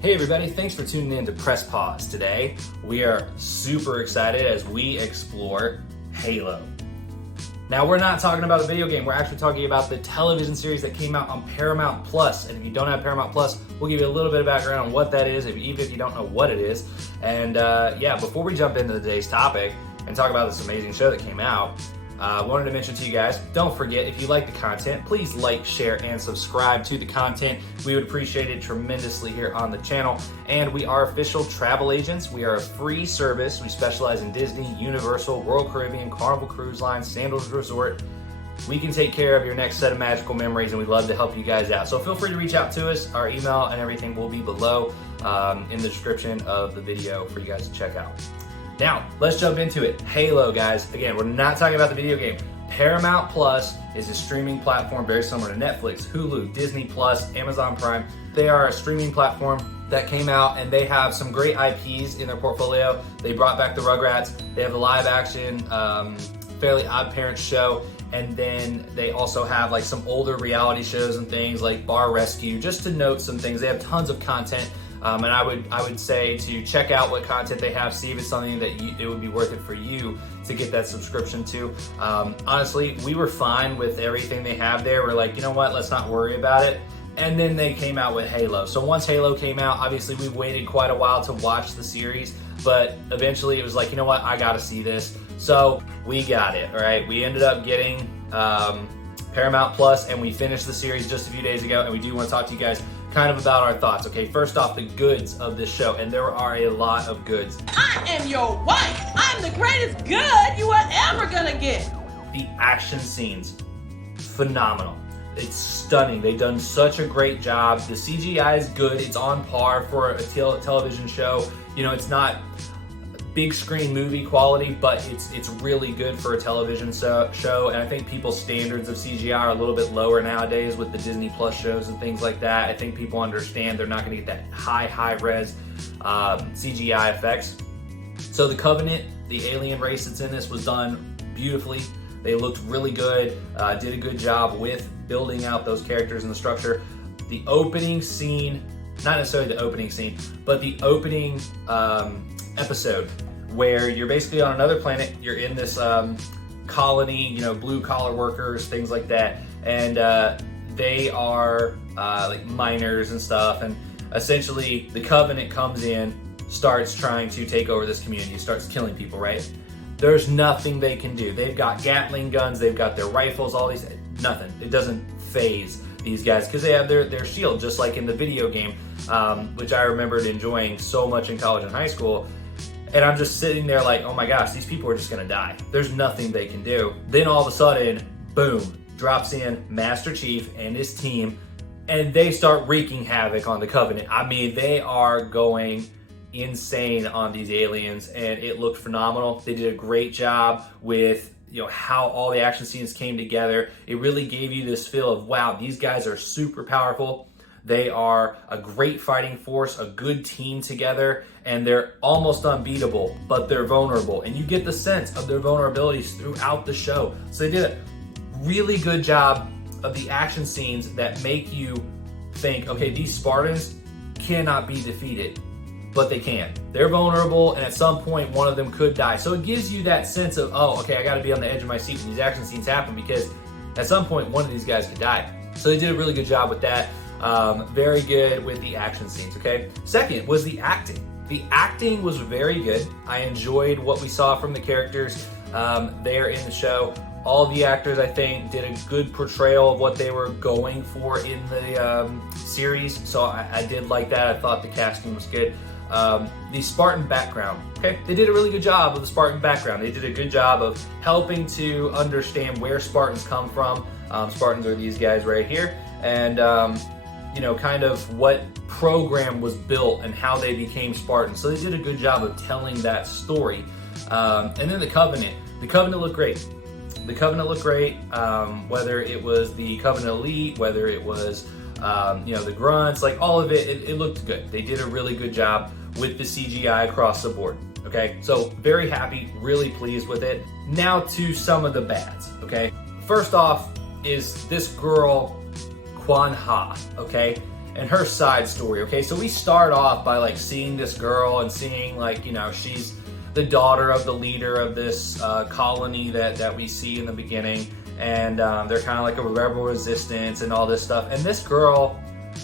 Hey everybody, thanks for tuning in to Press Pause. Today, we are super excited as we explore Halo. Now, we're not talking about a video game, we're actually talking about the television series that came out on Paramount Plus. And if you don't have Paramount Plus, we'll give you a little bit of background on what that is, even if you don't know what it is. And before we jump into today's topic and talk about this amazing show that came out, I wanted to mention to you guys, don't forget, if you like the content, please like, share, and subscribe to the content. We would appreciate it tremendously here on the channel. And we are official travel agents. We are a free service. We specialize in Disney, Universal, Royal Caribbean, Carnival Cruise Line, Sandals Resort. We can take care of your next set of magical memories, and we'd love to help you guys out. So feel free to reach out to us. Our email and everything will be below in the description of the video for you guys to check out. Now, let's jump into it. Halo, guys. Again, we're not talking about the video game. Paramount Plus is a streaming platform very similar to Netflix, Hulu, Disney Plus, Amazon Prime. They are a streaming platform that came out, and they have some great IPs in their portfolio. They brought back the Rugrats. They have the live action Fairly Odd Parents show. And then they also have like some older reality shows and things like Bar Rescue, just to note some things. They have tons of content. And I would say to check out what content they have, see if it's something that it would be worth it for you to get that subscription to. Honestly, we were fine with everything they have there. We're like, you know what, let's not worry about it. And then they came out with Halo. So once Halo came out, obviously we waited quite a while to watch the series, but eventually it was like, you know what, I gotta see this. So we got it, all right? We ended up getting Paramount Plus, and we finished the series just a few days ago, and we do want to talk to you guys kind of about our thoughts. Okay, first off, the goods of this show, and there are a lot of goods. I am your wife. I'm the greatest good you are ever gonna get. The action scenes, phenomenal. It's stunning. They've done such a great job. The CGI is good. It's on par for a television show. You know, it's not big screen movie quality, but it's really good for a television show. And I think people's standards of CGI are a little bit lower nowadays with the Disney Plus shows and things like that. I think people understand they're not going to get that high res CGI effects. So the Covenant, the alien race that's in this, was done beautifully. They looked really good, did a good job with building out those characters and the structure. The opening scene, not necessarily the opening scene, but the opening episode where you're basically on another planet, you're in this colony, you know, blue collar workers, things like that, and they are like miners and stuff, and essentially the Covenant comes in, starts trying to take over this community, starts killing people, right? There's nothing they can do. They've got Gatling guns, they've got their rifles, all these, nothing. It doesn't phase these guys because they have their shield, just like in the video game, which I remembered enjoying so much in college and high school. And I'm just sitting there like, oh my gosh, these people are just gonna die. There's nothing they can do. Then all of a sudden, boom, drops in Master Chief and his team, and they start wreaking havoc on the Covenant. I mean, they are going insane on these aliens, and it looked phenomenal. They did a great job with, you know, how all the action scenes came together. It really gave you this feel of, wow, these guys are super powerful. They are a great fighting force, a good team together, and they're almost unbeatable, but they're vulnerable. And you get the sense of their vulnerabilities throughout the show. So they did a really good job of the action scenes that make you think, okay, these Spartans cannot be defeated, but they can. They're vulnerable, and at some point, one of them could die. So it gives you that sense of, oh, okay, I gotta be on the edge of my seat when these action scenes happen, because at some point, one of these guys could die. So they did a really good job with that. Very good with the action scenes, okay? Second was the acting. The acting was very good. I enjoyed what we saw from the characters there in the show. All the actors, I think, did a good portrayal of what they were going for in the series, so I did like that. I thought the casting was good. The Spartan background, okay? They did a really good job of the Spartan background. They did a good job of helping to understand where Spartans come from. Spartans are these guys right here, and you know, kind of what program was built and how they became Spartans. So they did a good job of telling that story. And then the Covenant looked great. The Covenant looked great, whether it was the Covenant Elite, whether it was, you know, the grunts, like all of it, it looked good. They did a really good job with the CGI across the board, okay? So very happy, really pleased with it. Now to some of the bads, okay? First off is this girl, Kwan Ha, okay? and her side story, okay? So we start off by like seeing this girl and seeing like, you know, she's the daughter of the leader of this colony that we see in the beginning. And they're kind of like a rebel resistance and all this stuff. And this girl,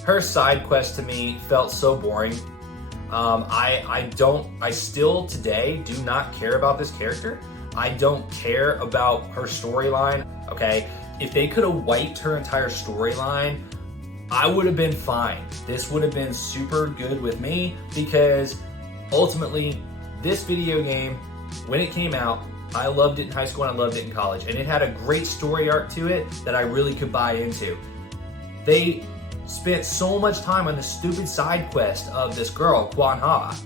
her side quest to me felt so boring. I still today do not care about this character. I don't care about her storyline, okay? If they could have wiped her entire storyline, I would have been fine. This would have been super good with me because ultimately this video game, when it came out, I loved it in high school and I loved it in college. And it had a great story arc to it that I really could buy into. They spent so much time on the stupid side quest of this girl, Quan Ha,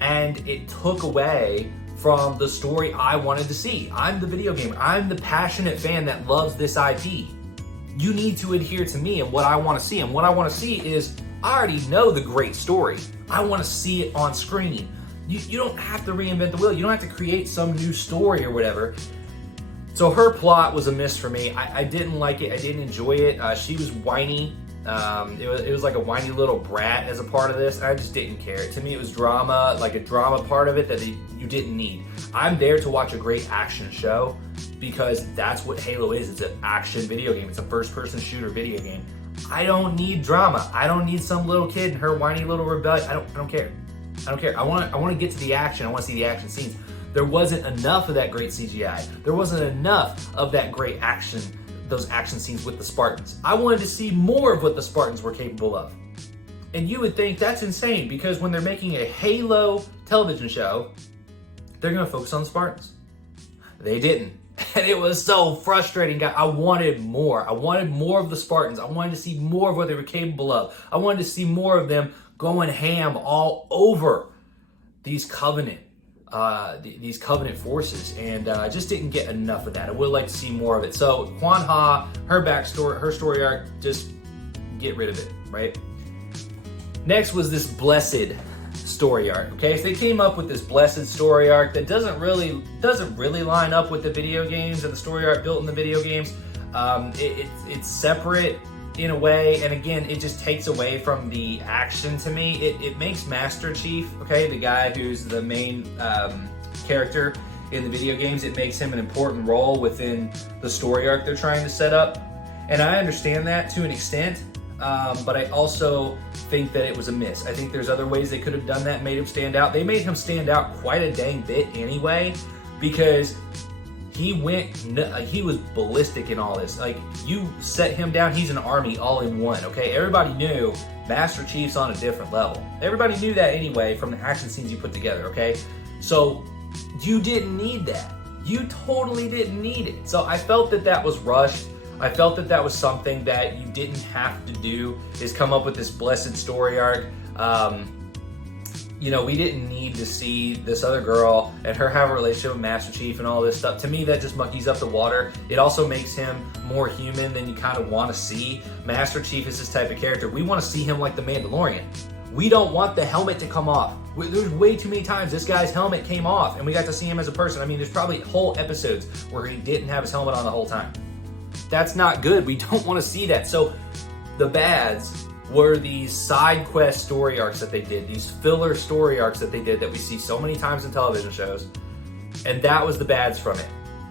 and it took away from the story I wanted to see. I'm the video gamer. I'm the passionate fan that loves this IP. You need to adhere to me and what I want to see. And what I want to see is, I already know the great story. I want to see it on screen. You don't have to reinvent the wheel. You don't have to create some new story or whatever. So her plot was a miss for me. I didn't like it. I didn't enjoy it. She was whiny. It was like a whiny little brat as a part of this. I just didn't care. To me, it was drama, like a drama part of it that you didn't need. I'm there to watch a great action show because that's what Halo is. It's an action video game. It's a first-person shooter video game. I don't need drama. I don't need some little kid and her whiny little rebellion. I don't care. I don't care. I want to get to the action. I want to see the action scenes. There wasn't enough of that great CGI. There wasn't enough of that great action, those action scenes with the Spartans. I wanted to see more of what the Spartans were capable of. And you would think that's insane because when they're making a Halo television show, they're going to focus on the Spartans. They didn't. And it was so frustrating. I wanted more. I wanted more of the Spartans. I wanted to see more of what they were capable of. I wanted to see more of them going ham all over these Covenant forces, and I just didn't get enough of that. I would like to see more of it. So Quan Ha, her backstory, her story arc, just get rid of it, right? Next was this blessed story arc. Okay, so they came up with this blessed story arc that doesn't really line up with the video games and the story arc built in the video games. It's separate in a way, and again, it just takes away from the action to me. It makes Master Chief, okay, the guy who's the main character in the video games, it makes him an important role within the story arc they're trying to set up. And I understand that to an extent, but I also think that it was a miss. I think there's other ways they could have done that, made him stand out. They made him stand out quite a dang bit anyway, because he was ballistic in all this. Like, you set him down, he's an army all in one, okay? Everybody knew Master Chief's on a different level. Everybody knew that anyway from the action scenes you put together, okay? So you didn't need that. You totally didn't need it. So I felt that was rushed. I felt that was something that you didn't have to do, is come up with this blessed story arc. You know, we didn't need to see this other girl and her have a relationship with Master Chief and all this stuff. To me, that just muckies up the water. It also makes him more human than you kind of want to see. Master Chief is this type of character. We want to see him like the Mandalorian. We don't want the helmet to come off. There's way too many times this guy's helmet came off and we got to see him as a person. I mean, there's probably whole episodes where he didn't have his helmet on the whole time. That's not good. We don't want to see that. So the bads were these side quest story arcs that they did, these filler story arcs that they did that we see so many times in television shows, and that was the bads from it.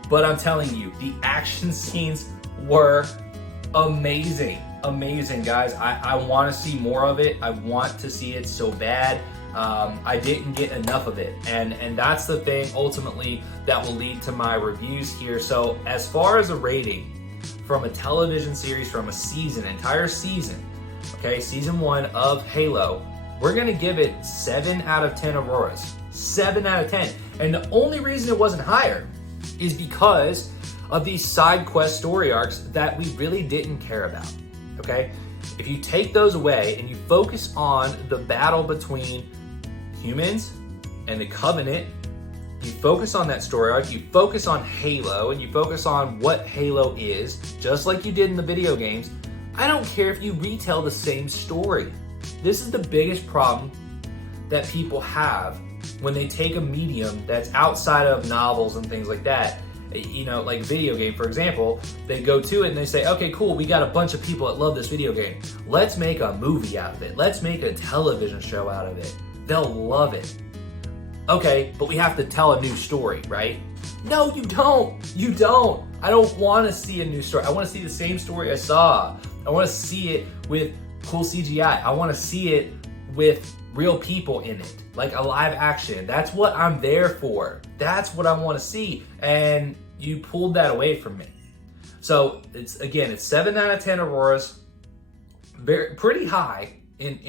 But I'm telling you, the action scenes were amazing, guys. I want to see more of it. I want to see it so bad. I didn't get enough of it, and that's the thing ultimately that will lead to my reviews here. So as far as a rating from a television series, from a season, entire season, okay, season 1 of Halo, we're gonna give it 7 out of 10 Auroras. 7 out of 10. And the only reason it wasn't higher is because of these side quest story arcs that we really didn't care about, okay? If you take those away and you focus on the battle between humans and the Covenant, you focus on that story arc, you focus on Halo, and you focus on what Halo is, just like you did in the video games, I don't care if you retell the same story. This is the biggest problem that people have when they take a medium that's outside of novels and things like that, You know, like video game, for example, they go to it and they say, okay, cool, we got a bunch of people that love this video game. Let's make a movie out of it. Let's make a television show out of it. They'll love it. Okay, but we have to tell a new story, right? No, you don't. You don't. I don't want to see a new story. I want to see the same story I saw. I want to see it with cool CGI. I want to see it with real people in it, like a live action. That's what I'm there for. That's what I want to see. And you pulled that away from me. So it's 7 out of 10 Auroras, pretty high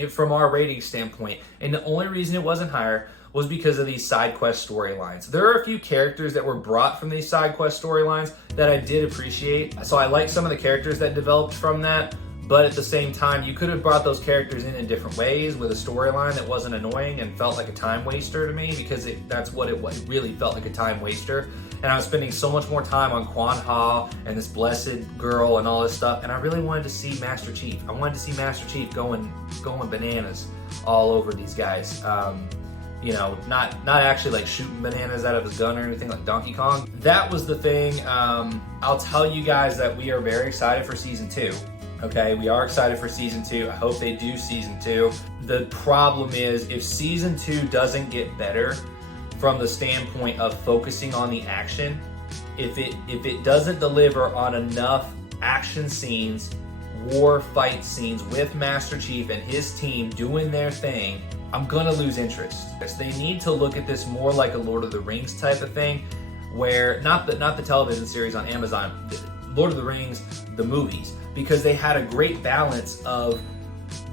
from our rating standpoint. And the only reason it wasn't higher was because of these side quest storylines. There are a few characters that were brought from these side quest storylines that I did appreciate. So I like some of the characters that developed from that, but at the same time, you could have brought those characters in different ways with a storyline that wasn't annoying and felt like a time waster to me, because that's what it was. It really felt like a time waster. And I was spending so much more time on Quan Ha and this blessed girl and all this stuff, and I really wanted to see Master Chief. I wanted to see Master Chief going bananas all over these guys. You know, not actually like shooting bananas out of his gun or anything like Donkey Kong. That was the thing. I'll tell you guys that we are very excited for season 2. Okay, we are excited for season 2. I hope they do season 2. The problem is, if season 2 doesn't get better from the standpoint of focusing on the action, if it doesn't deliver on enough action scenes, war fight scenes with Master Chief and his team doing their thing, I'm gonna lose interest. They need to look at this more like a Lord of the Rings type of thing, where not the television series on Amazon, Lord of the Rings, the movies, because they had a great balance of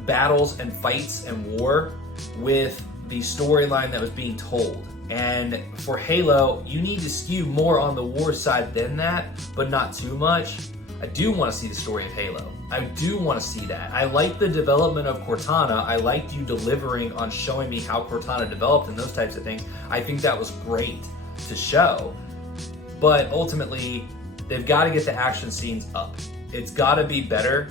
battles and fights and war with the storyline that was being told. And for Halo, you need to skew more on the war side than that, but not too much. I do want to see the story of Halo. I do want to see that. I like the development of Cortana. I liked you delivering on showing me how Cortana developed and those types of things. I think that was great to show. But ultimately, they've got to get the action scenes up. It's got to be better.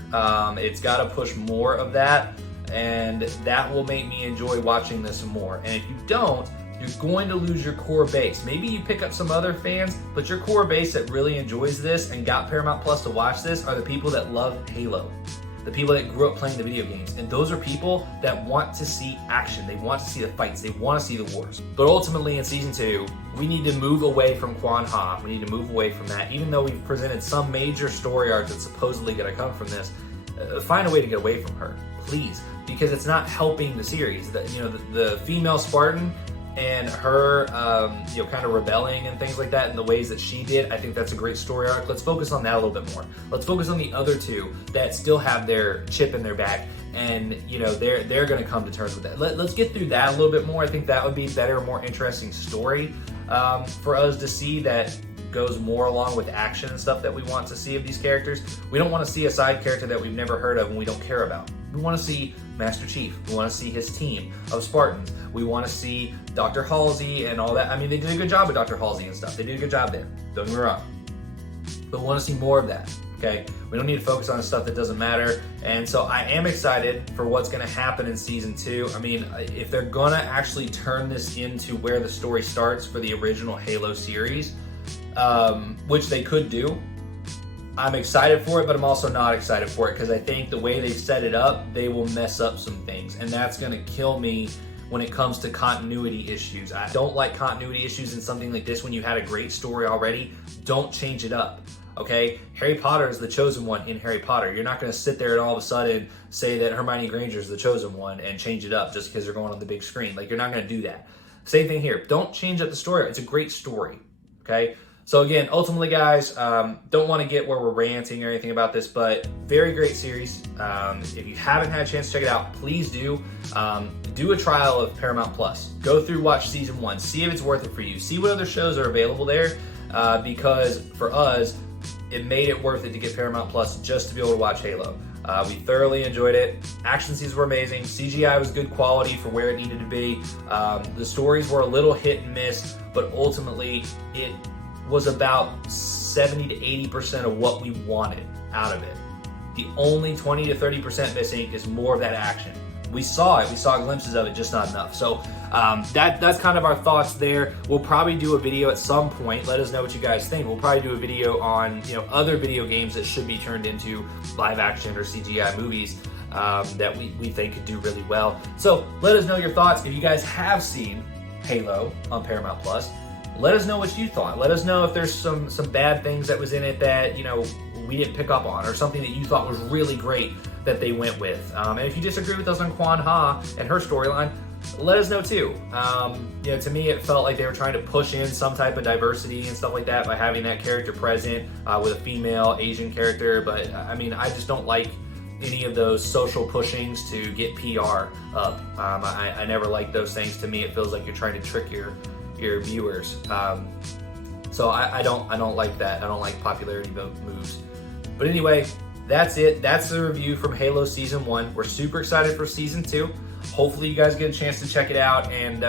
It's got to push more of that. And that will make me enjoy watching this more. And if you don't, you're going to lose your core base. Maybe you pick up some other fans, but your core base that really enjoys this and got Paramount Plus to watch this are the people that love Halo. The people that grew up playing the video games. And those are people that want to see action. They want to see the fights. They want to see the wars. But ultimately in season 2, we need to move away from Quan Ha. We need to move away from that. Even though we've presented some major story arc that's supposedly going to come from this, find a way to get away from her, please. Because it's not helping the series. The female Spartan and her, kind of rebelling and things like that in the ways that she did, I think that's a great story arc. Let's focus on that a little bit more. Let's focus on the other two that still have their chip in their back, and they're going to come to terms with that. Let's get through that a little bit more. I think that would be a better, more interesting story for us to see that goes more along with action and stuff that we want to see of these characters. We don't want to see a side character that we've never heard of and we don't care about. We want to see Master Chief. We want to see his team of Spartans. We want to see Dr. Halsey and all that. I mean, they did a good job with Dr. Halsey and stuff. They did a good job there. Don't get me wrong. But we want to see more of that, okay? We don't need to focus on stuff that doesn't matter. And so I am excited for what's going to happen in season 2. I mean, if they're going to actually turn this into where the story starts for the original Halo series, which they could do, I'm excited for it, but I'm also not excited for it because I think the way they set it up, they will mess up some things, and that's going to kill me when it comes to continuity issues. I don't like continuity issues in something like this when you had a great story already. Don't change it up, okay? Harry Potter is the chosen one in Harry Potter. You're not going to sit there and all of a sudden say that Hermione Granger is the chosen one and change it up just because they're going on the big screen. Like, you're not going to do that. Same thing here. Don't change up the story. It's a great story, okay? So again, ultimately, guys, don't want to get where we're ranting or anything about this, but very great series. If you haven't had a chance to check it out, please do. Do a trial of Paramount Plus. Go through, watch season 1, see if it's worth it for you. See what other shows are available there, because for us, it made it worth it to get Paramount Plus just to be able to watch Halo. We thoroughly enjoyed it. Action scenes were amazing. CGI was good quality for where it needed to be. The stories were a little hit and miss, but ultimately it was about 70 to 80% of what we wanted out of it. The only 20 to 30% missing is more of that action. we saw it. We saw glimpses of it, just not enough. So that's kind of our thoughts there. We'll probably do a video at some point. Let us know what you guys think. We'll probably do a video on other video games that should be turned into live action or CGI movies that we think could do really well. So let us know your thoughts. If you guys have seen Halo on Paramount Plus, let us know what you thought. Let us know if there's some bad things that was in it that we didn't pick up on, or something that you thought was really great that they went with. And if you disagree with us on Quan Ha and her storyline, let us know too. To me, it felt like they were trying to push in some type of diversity and stuff like that by having that character present with a female Asian character. But I just don't like any of those social pushings to get PR up. I never like those things. To me, it feels like you're trying to trick your viewers. So I don't like that. I don't like popularity moves. But anyway, that's it. That's the review from Halo Season 1. We're super excited for Season 2. Hopefully you guys get a chance to check it out, and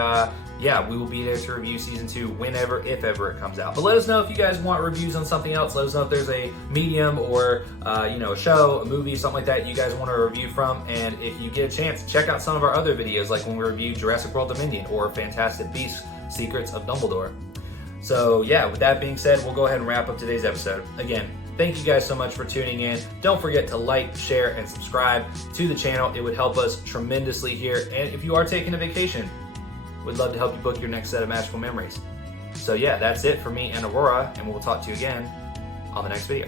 we will be there to review Season 2 whenever, if ever it comes out. But let us know if you guys want reviews on something else. Let us know if there's a medium or a show, a movie, something like that you guys want a review from. And if you get a chance, check out some of our other videos, like when we reviewed Jurassic World Dominion or Fantastic Beasts: Secrets of Dumbledore. So with that being said, we'll go ahead and wrap up today's episode. Again, thank you guys so much for tuning in. Don't forget to like, share, and subscribe to the channel. It would help us tremendously here. And if you are taking a vacation, we'd love to help you book your next set of magical memories. So that's it for me and Aurora, and we'll talk to you again on the next video.